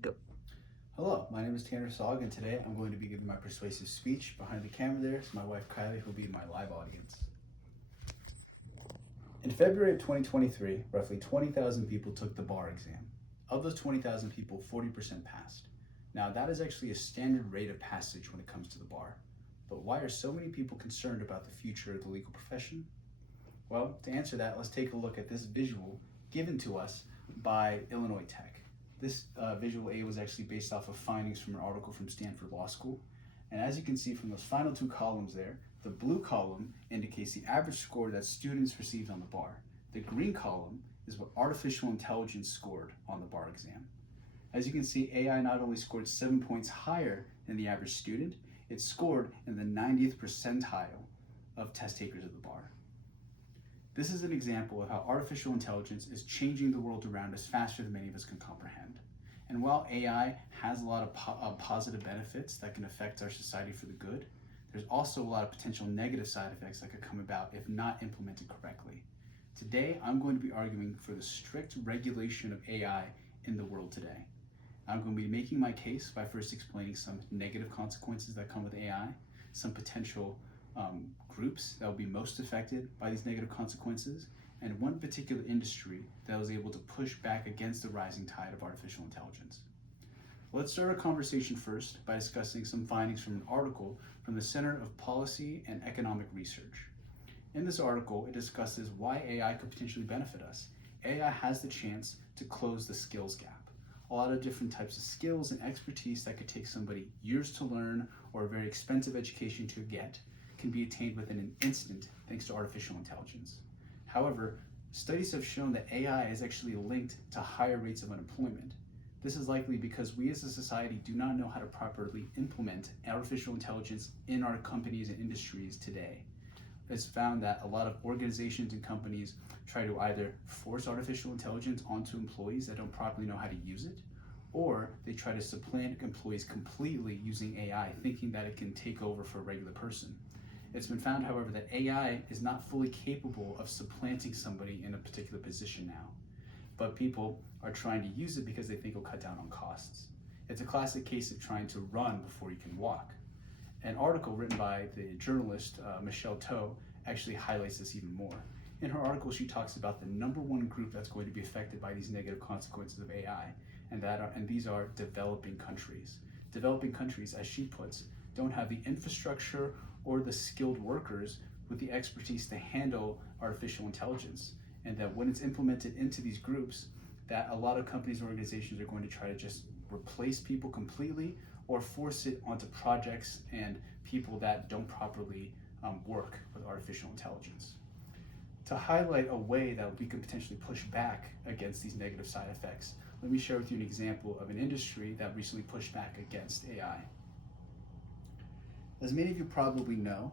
Go. Hello, my name is Soug, and today I'm going to be giving my persuasive speech. Behind the camera there is my wife Kylie, who will be my live audience. In February of 2023, roughly 20,000 people took the bar exam. Of those 20,000 people, 40% passed. Now that is actually a standard rate of passage when it comes to the bar. But why are so many people concerned about the future of the legal profession? Well, to answer that, let's take a look at this visual given to us by Illinois Tech. This visual aid was actually based off of findings from an article from Stanford Law School. And as you can see from those final two columns there, the blue column indicates the average score that students received on the bar. The green column is what artificial intelligence scored on the bar exam. As you can see, AI not only scored 7 points higher than the average student, it scored in the 90th percentile of test takers of the bar. This is an example of how artificial intelligence is changing the world around us faster than many of us can comprehend. And while AI has a lot of positive benefits that can affect our society for the good, there's also a lot of potential negative side effects that could come about if not implemented correctly. Today, I'm going to be arguing for the strict regulation of AI in the world today. I'm going to be making my case by first explaining some negative consequences that come with AI, some potential groups that will be most affected by these negative consequences, and one particular industry that was able to push back against the rising tide of artificial intelligence. Let's start our conversation first by discussing some findings from an article from the Center of Policy and Economic Research. In this article, it discusses why AI could potentially benefit us. AI has the chance to close the skills gap. A lot of different types of skills and expertise that could take somebody years to learn or a very expensive education to get can be attained within an instant thanks to artificial intelligence. However, studies have shown that AI is actually linked to higher rates of unemployment. This is likely because we as a society do not know how to properly implement artificial intelligence in our companies and industries today. It's found that a lot of organizations and companies try to either force artificial intelligence onto employees that don't properly know how to use it, or they try to supplant employees completely using AI, thinking that it can take over for a regular person. It's been found, however, that AI is not fully capable of supplanting somebody in a particular position now, but people are trying to use it because they think it'll cut down on costs. It's a classic case of trying to run before you can walk. An article written by the journalist Michelle Toe actually highlights this even more. In her article, she talks about the number one group that's going to be affected by these negative consequences of AI, and these are developing countries. Developing countries, as she puts, don't have the infrastructure or the skilled workers with the expertise to handle artificial intelligence, and that when it's implemented into these groups, that a lot of companies and organizations are going to try to just replace people completely or force it onto projects and people that don't properly work with artificial intelligence. To highlight a way that we can potentially push back against these negative side effects, let me share with you an example of an industry that recently pushed back against AI. As many of you probably know,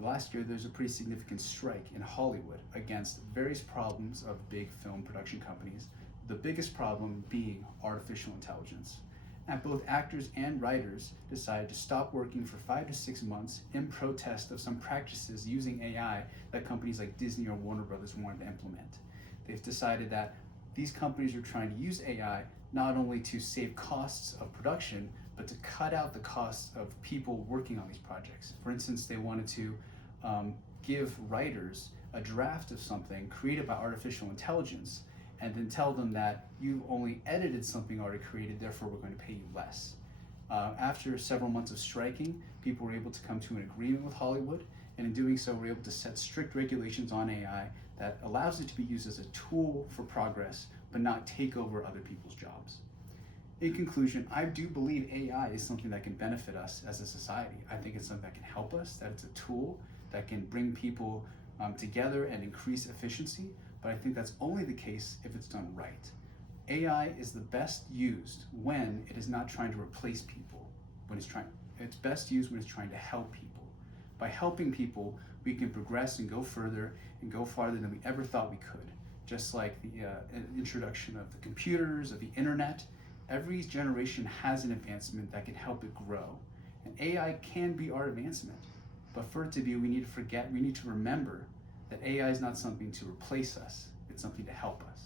last year there was a pretty significant strike in Hollywood against various problems of big film production companies, the biggest problem being artificial intelligence. And both actors and writers decided to stop working for 5 to 6 months in protest of some practices using AI that companies like Disney or Warner Brothers wanted to implement. They've decided that these companies are trying to use AI not only to save costs of production, but to cut out the costs of people working on these projects. For instance, they wanted to give writers a draft of something created by artificial intelligence and then tell them that you only edited something already created, therefore we're going to pay you less. After several months of striking, people were able to come to an agreement with Hollywood, and in doing so, we're able to set strict regulations on AI that allows it to be used as a tool for progress, but not take over other people's jobs. In conclusion, I do believe AI is something that can benefit us as a society. I think it's something that can help us, that it's a tool that can bring people together and increase efficiency, but I think that's only the case if it's done right. AI is the best used when it is not trying to replace people. It's best used when it's trying to help people. By helping people, we can progress and go further and go farther than we ever thought we could. Just like the introduction of the computers, of the internet, every generation has an advancement that can help it grow. And AI can be our advancement, but for it to be, we need to remember that AI is not something to replace us, it's something to help us.